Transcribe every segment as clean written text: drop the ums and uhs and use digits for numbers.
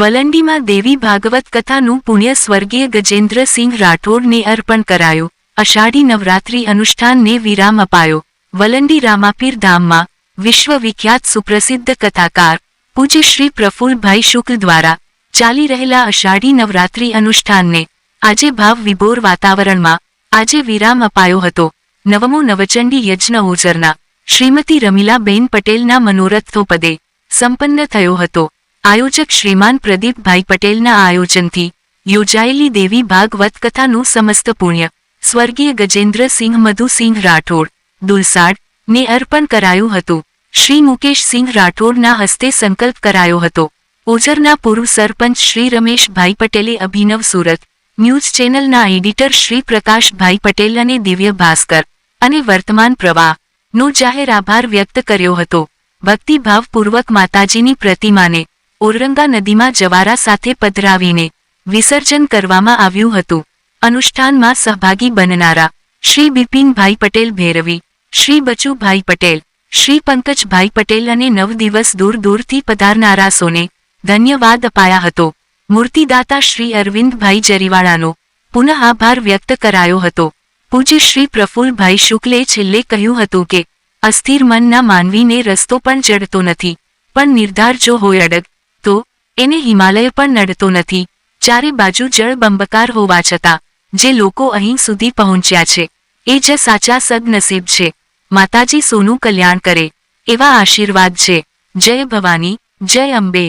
વલંડીમાં દેવી ભાગવત કથાનું પુણ્ય સ્વર્ગીય ગજેન્દ્રસિંહ રાઠોડને અર્પણ કરાયું. અષાઢી નવરાત્રિ અનુષ્ઠાનને વિરામ અપાયો. વલંડી રામાપીર ધામમાં વિશ્વવિખ્યાત સુપ્રસિદ્ધ કથાકાર પૂજ્ય શ્રી પ્રફુલ્લભાઈ શુક્લ દ્વારા ચાલી રહેલા અષાઢી નવરાત્રિ અનુષ્ઠાનને આજે ભાવ વિભોર વાતાવરણમાં આજે વિરામ અપાયો હતો. નવમો નવચંડી યજ્ઞ ઓઝરના શ્રીમતી રમીલાબેન પટેલના મનોરથોપદે સંપન્ન થયો હતો. આયોજક શ્રીમાન પ્રદીપભાઈ પટેલના આયોજનથી યોજાયેલી દેવી ભાગવત કથાનું સમસ્ત પુણ્ય સ્વર્ગીય ગજેન્દ્રસિંહ મધુસિંહ રાઠોડ દુલસાડ ને અર્પણ કરાયું હતું. શ્રી મુકેશસિંહ રાઠોડના હસ્તે સંકલ્પ કરાયો હતો. ઓઝરના પૂર્વ સરપંચ શ્રી રમેશભાઈ પટેલે અભિનવ સુરત ન્યૂઝ ચેનલના એડિટર શ્રી પ્રકાશભાઈ પટેલ અને દિવ્ય ભાસ્કર અને વર્તમાન પ્રવાહનો જાહેર આભાર વ્યક્ત કર્યો હતો. ભક્તિભાવપૂર્વક માતાજીની પ્રતિમાને ઓરંગા નદીમાં જવારા સાથે પધરાવીને વિસર્જન કરવામાં આવ્યું હતું. અનુષ્ઠાનમાં સહભાગી બનનારા શ્રી બિપિનભાઈ પટેલ ભૈરવી, શ્રી બચુભાઈ પટેલ, શ્રી પંકજભાઈ પટેલ અને 9 દિવસ દૂર દૂરથી પધારનારા સોને ધન્યવાદ અપાયા હતો. મૂર્તિદાતા શ્રી અરવિંદભાઈ જરીવાળાનો પુનઃ આભાર વ્યક્ત કરાયો હતો. પૂજ્ય શ્રી પ્રફુલ્લભાઈ શુક્લે છેલ્લે કહ્યું હતું કે અસ્થિર મનના માનવીને રસ્તો પણ જડતો નથી, પણ નિર્ધાર જો હોય અડગ તો એને હિમાલય પણ નડતો નથી. ચારે બાજુ જળબંબાકાર હોવા છતાં જે લોકો અહીં સુધી પહોંચ્યા છે એ જ સાચા સદનસીબ છે. માતાજી સોનું કલ્યાણ કરે એવા આશીર્વાદ છે. જય ભવાની, જય અંબે.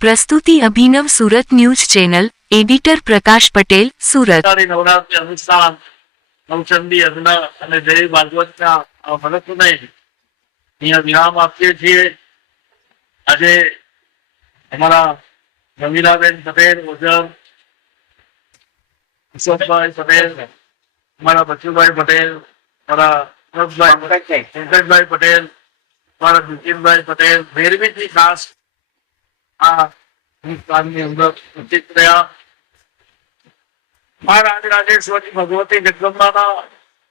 પ્રસ્તુતિ અભિનવ સુરત ન્યૂઝ ચેનલ, એડિટર પ્રકાશ પટેલ, સુરત. નવરાત્રી અનુષ્ઠાન નવચંડી યજ્ઞ અને દેવી ભાગવતના મહત્વને અહીંયા વિરામ આપીએ છીએ. આજે અમારા રમીલાબેન પટેલ, ઓઝર ઈશ્વરભાઈ પટેલ, અમારા બચુભાઈ પટેલ, અમારા પંકજભાઈ પટેલ, અમારા બિપિનભાઈ પટેલ ભૈરવીથી ખાસ આ অনুষ্ঠাનની અંદર ઉપસ્થિત રહ્યા. મહારાજ રાજેશ્વરી ભગવતી જગદંબાના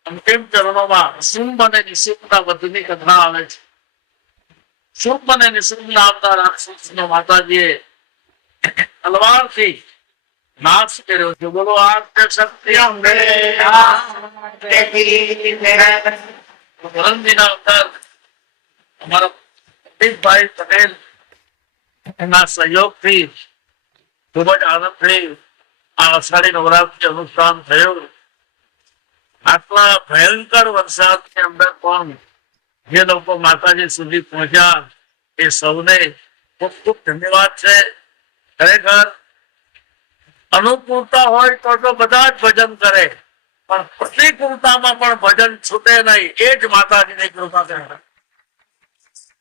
અંતિમ ચરણોમાં શુંભ અને નિશુંભના વધની કથા આવે છે. શુંભ અને નિશુંભ નામના રાક્ષસનો માતાજીએ તલવારથી નાશ કર્યો છે. બોલો આદ્ય શક્તિ અંબે. વરંદીના અંદર અમારા પ્રદીપભાઈ પટેલ એના સહયોગથી ખૂબ જ આનંદથી આ અષાઢી નવરાત્રી અનુષ્ઠાન થયું. આટલા ભયંકર વરસાદની અંદર પણ જે લોકો માતાજી સુધી પહોંચ્યા એ સૌને ખૂબ ખૂબ ધન્યવાદ છે. ખરેખર અનુકૂળતા હોય તો બધા જ ભજન કરે, પણ પ્રતિકૂળતામાં પણ ભજન છૂટે નહીં. એ જ માતાજીની કૃપા છે.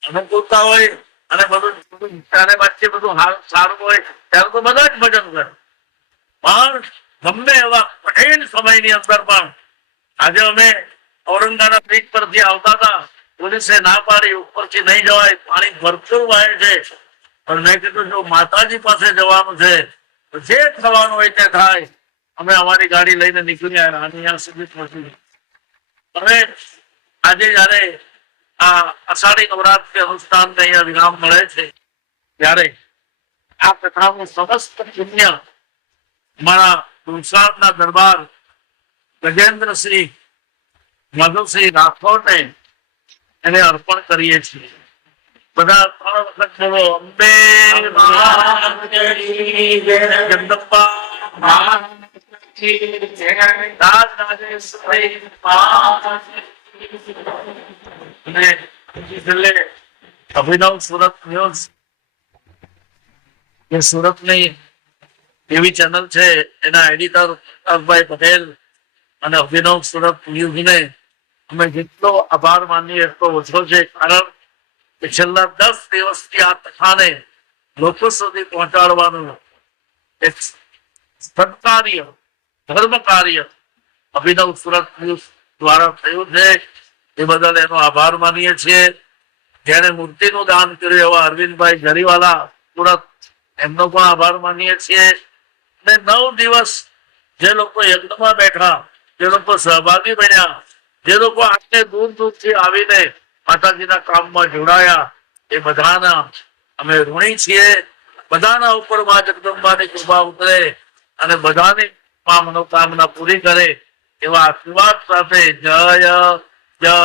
અનુકૂળતા હોય અને બધું વચ્ચે બધું સારું હોય ત્યારે તો બધા જ ભજન કરે, પણ ગમે એવા કઠિન સમયની અંદર પણ આજે અમે ઔરંગાના બ્રિજ પરથી આવતા હતા, પોલીસે ના પાડી, ઉપરથી નહીં જવાય, પાણી ભરપૂર વહે છે. પણ મેં કીધું જો માતાજી પાસે જવાનું છે તો જે થવાનું હોય તે થાય. અમે અમારી ગાડી લઈને નીકળી આવ્યા અને અહીંયા સુધી પહોંચી. હવે આજે જયારે આ અષાઢી નવરાત્રી અનુષ્ઠાન અહીંયા વિરામ મળે છે ત્યારે આ કથાનું સમસ્ત પુણ્ય મારા દુલસાડના દરબાર ગજેન્દ્રસિંહ મધુસિંહ રાઠોડને એને અર્પણ કરીએ છીએ. બધા 3 વખત બોલો અંબે જગદંબા અભિનવ સુરત ન્યૂઝ એ સુરતની એવી ચેનલ છે, એના એડિટર પ્રકાશભાઈ પટેલ અને અભિનવ સુરત ન્યૂઝને અમે જેટલો આભાર માનીએ એટલો ઓછો છે. કારણ કે છેલ્લા 10 દિવસથી આ કથાને લોકો સુધી પહોંચાડવાનું એક સત્કાર્ય, ધર્મ કાર્ય અભિનવ સુરત ન્યૂઝ દ્વારા થયું છે. એ બદલ એનો આભાર માનીએ છીએ. જેને મૂર્તિનું દાન કર્યું એવા અરવિંદભાઈ જરીવાલા સુરત, એમનો પણ આભાર માનીએ છીએ. અને 9 દિવસ જે લોકો યજ્ઞમાં બેઠા, જે લોકો સહભાગી બન્યા, જે લોકો આટલે દૂર દૂરથી આવીને માતાજીના કામમાં જોડાયા, એ બધાના અમે ઋણી છીએ. બધાના ઉપર માં જગદંબાની કૃપા ઉતરે અને બધાની મનોકામના પૂરી કરે એવા આશીર્વાદ સાથે જય જય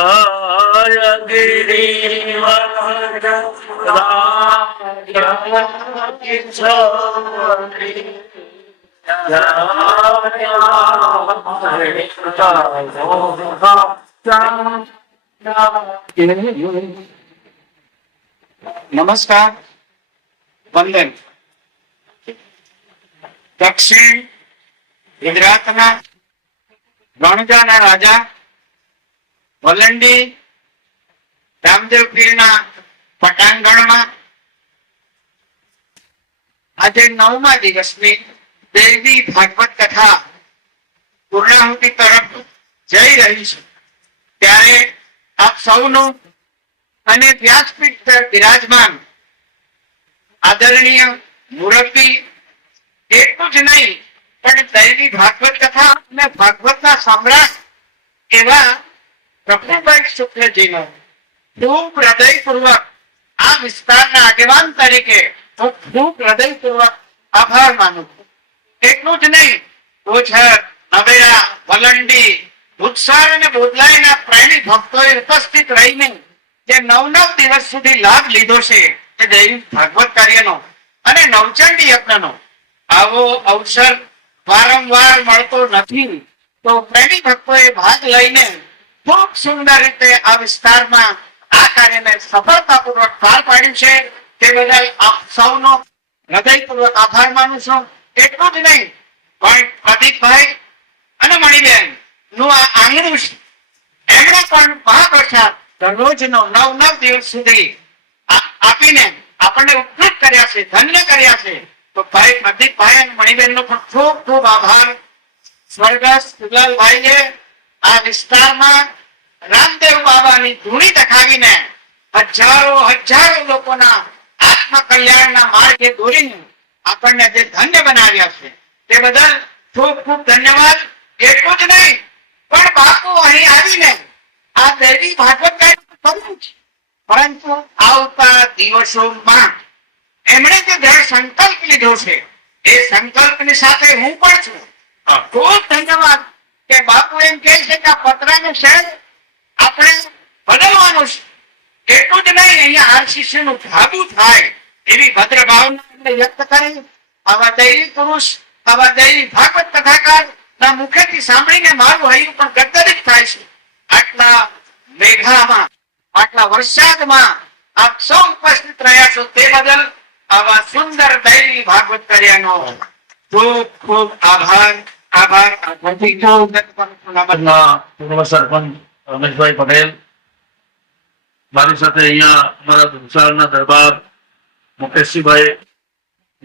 નમસ્કાર, વંદન. દક્ષિણ ગુજરાતના રણજાના રાજા વલંડી રામદેવ પીરના પટાંગણમાં આજે 9મા દિવસની દેવી ભાગવત કથા પૂર્ણાહુતિ તરફ જઈ રહી છે. ત્યારે આપ સૌનું અને વ્યાસપીઠ પર બિરાજમાન આદરણીય મુરબ્બી એટલું જ નહીં પણ દૈવી ભાગવત કથા અને ભાગવતના સમ્રાટ એવા પ્રભુભાઈ શુક્લજીનો ખૂબ હૃદયપૂર્વક આ વિસ્તારના આગેવાન તરીકે હું ખૂબ હૃદયપૂર્વક આભાર માનું છું. એટલું જ નહીં, ઓછર, નવેરા, વલંડી, ભૂતસાર અને બોદલાઈના પ્રેમી ભક્તોએ ઉપસ્થિત રહીને જે 9 દિવસ સુધી લાભ લીધો છે તે દૈવી ભાગવત કાર્યનો અને નવચંડી યજ્ઞનો, આવો અવસર વારંવાર મળતો નથી. તો પ્રેમી ભક્તોએ ભાગ લઈને ખૂબ સુંદર રીતે આ વિસ્તારમાં આ કાર્યને સફળતાપૂર્વક પાર પાડ્યું છે. તે બદલ આપ સૌનો હૃદયપૂર્વક આભાર માનું છું. એટલું જ નહીં પણ પ્રદીપભાઈ અને મણિબેન નું આ આંગણું છે, એમણે પણ મહાપ્રસાદ દરરોજનો 9 દિવસ સુધી આપીને આપણને ઉપકૃત કર્યા છે, ધન્ય કર્યા છે. તો ભાઈ પ્રદીપભાઈ અને મણિબેન નો પણ ખૂબ ખૂબ આભાર. સ્વર્ગસ્થ દુલાલભાઈએ આ વિસ્તારમાં રામદેવ બાબાની ધૂણી દેખાવીને હજારો લોકોના આત્મ કલ્યાણના માર્ગે દોરીને આપણને જે ધન્ય બનાવ્યા છે તે બદલ ખૂબ ખૂબ ધન્યવાદ. એટલું જ નહીં પણ બાપુ અહીં આવીને આ દૈવી ભાગવત કર્યું છે, પરંતુ આવતા દિવસોમાં એમણે જે દ્રઢ સંકલ્પ લીધો છે એ સંકલ્પની સાથે હું પણ છું. ખૂબ ધન્યવાદ કે બાપુ એમ કહે છે કે આ પતરાનું શહેર આપણે બદલવાનું છે. એટલું જ નહીં, અહીંયા આરસીસી નું ધાબુ થાય એવી ભદ્ર ભાવના વ્યક્ત કરી આવા દૈવી પુરુષ, આવા દૈવી ભાગવત કથાકાર ના મુખેથી સાંભળીને મારું હૈયું પણ ગદગદિત થાય છે. આટલા મેઘામાં, આટલા વરસાદમાં આપ સૌ ઉપસ્થિત રહ્યા છો તે બદલ આવા સુંદર દૈવી ભાગવત કર્યાનો ખૂબ ખૂબ આભાર. આભાર. પૂર્વ સરપંચ રમેશભાઈ પટેલ, મારી સાથે અહીંયા અમારા ભૂસારના દરબાર મુકેશસિંહભાઈ,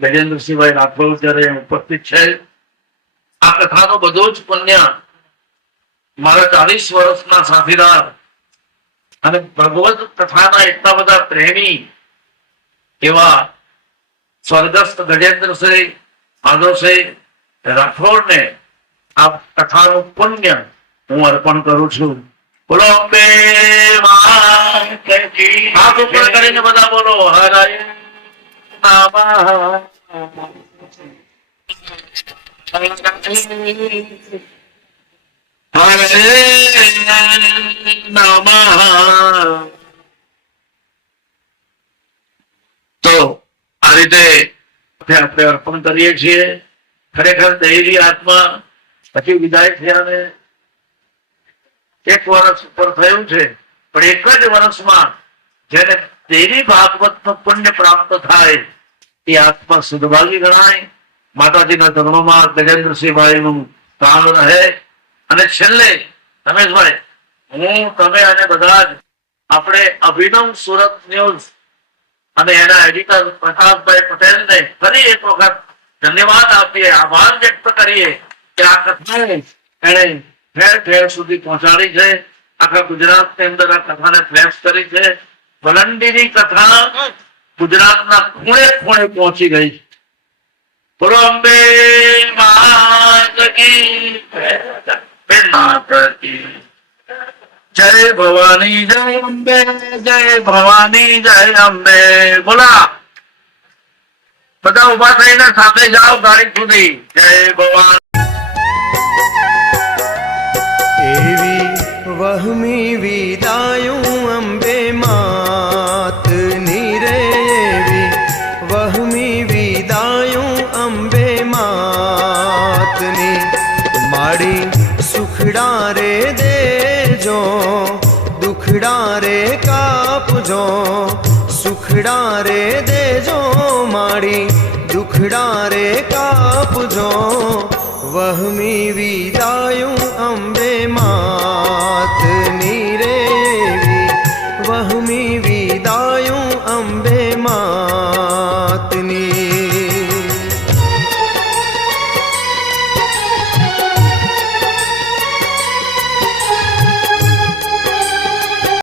ગજેન્દ્રસિંહભાઈ રાઠોડ જ્યારે ઉપસ્થિત છે. આ કથાનો બધો જ પુણ્ય મારા 40 વર્ષના સાથીદાર અને ભગવત કથાના એટલા બધા પ્રેમી એવા સ્વર્ગસ્થ ગજેન્દ્રસિંહ માધવસિંહ રાઠોડને આ કથાનું પુણ્ય હું અર્પણ કરું છું. બોલો અંબે માત કી. હાથ ઉપર કરીને બધા બોલો હરે નમઃ. તો આ રીતે આપણે અર્પણ કરીએ છીએ. ખરેખર દૈવી આત્મા પછી વિદાય થયા ને 1 વર્ષ ઉપર થયું છે, પણ 1 જ વર્ષમાં જેને દેવી ભાગવત નું પુણ્ય પ્રાપ્ત થાય એ આત્મા સુદભાગી ગણાય. માતાજીના ચરણોમાં ગજેન્દ્રસિંહભાઈ નું સ્થાન રહે. અને છેલ્લે રમેશભાઈ, હું, તમે અને બધા જ આપણે અભિનવ સુરત ન્યૂઝ અને એના એડિટર પ્રકાશભાઈ પટેલને ફરી એક વખત ધન્યવાદ આપીએ, આભાર વ્યક્ત કરીએ કે આ કથાને એને ઠેર ઠેર સુધી પહોંચાડી છે. આખા ગુજરાતની અંદર આ કથાને ફ્લેશ કરી છે. વલંડીની કથા ગુજરાતના ખૂણે ખૂણે પહોંચી ગઈ છે. બોલો અંબે માત કી જય ભવાની, જય અંબે, જય ભવાની, જય અંબે. બોલા બધા ઉભા થઈને સાથે જાઓ ગાડી સુધી. જય ભગવાન. એવી વહમી વિદાયું અંબે માતની રે, એવી વહમી વિદાયું અંબે માતની. માડી સુખડા રે દેજો, દુખડા રે કાપજો, સુખડા રે દેજો માડી, દુખડા રે કાપજો. વહમી વિદાયું અંબે માતની રે, એવી વહમી